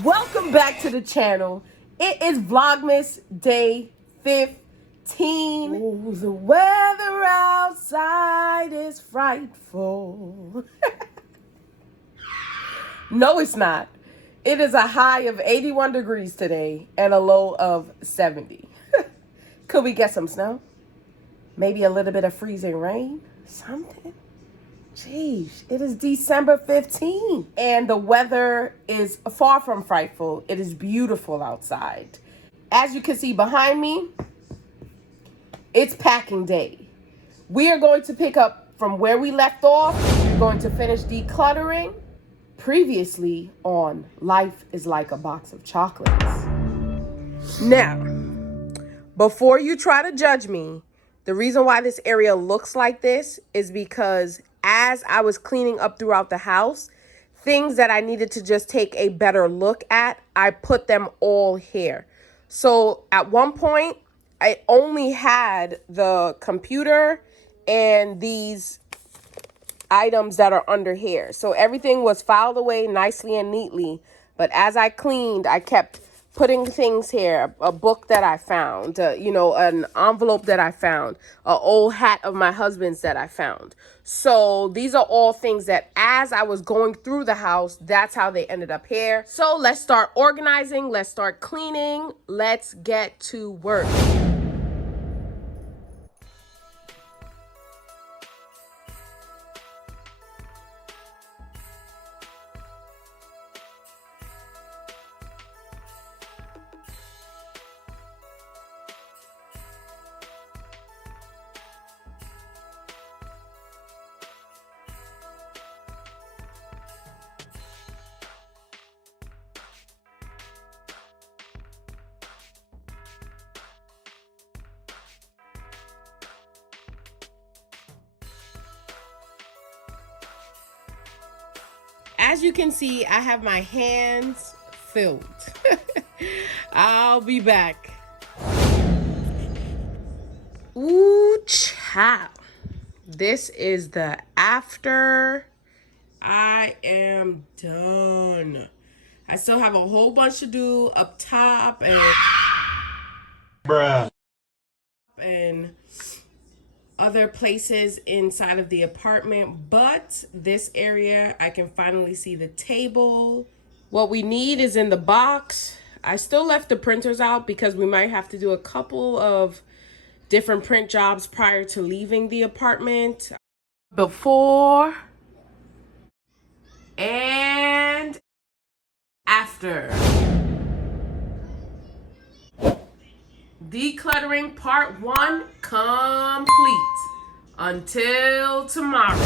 Welcome back to the channel. It is Vlogmas day 15. Ooh, the weather outside is frightful. No, it's not. It is a high of 81 degrees today and a low of 70. Could we get some snow? Maybe a little bit of freezing rain? Something? Jeez, it is December 15th and the weather is far from frightful. It is beautiful outside. As you can see behind me, it's packing day. We are going to pick up from where we left off. We're going to finish decluttering. Previously on Life is Like a Box of Chocolates. Now, before you try to judge me, the reason why this area looks like this is because as I was cleaning up throughout the house, things that I needed to just take a better look at, I put them all here. So at one point, I only had the computer and these items that are under here. So everything was filed away nicely and neatly. But as I cleaned, I kept putting things here, a book that I found, an envelope that I found, an old hat of my husband's that I found. So these are all things that as I was going through the house, that's how they ended up here. So let's start organizing. Let's start cleaning. Let's get to work. As you can see, I have my hands filled. I'll be back. Ooh, child. This is the after. I am done. I still have a whole bunch to do up top and other places inside of the apartment, but this area I can finally see the table. What we need is in the box. I still left the printers out because we might have to do a couple of different print jobs prior to leaving the apartment. Before and after. Decluttering part 1 complete. Until tomorrow.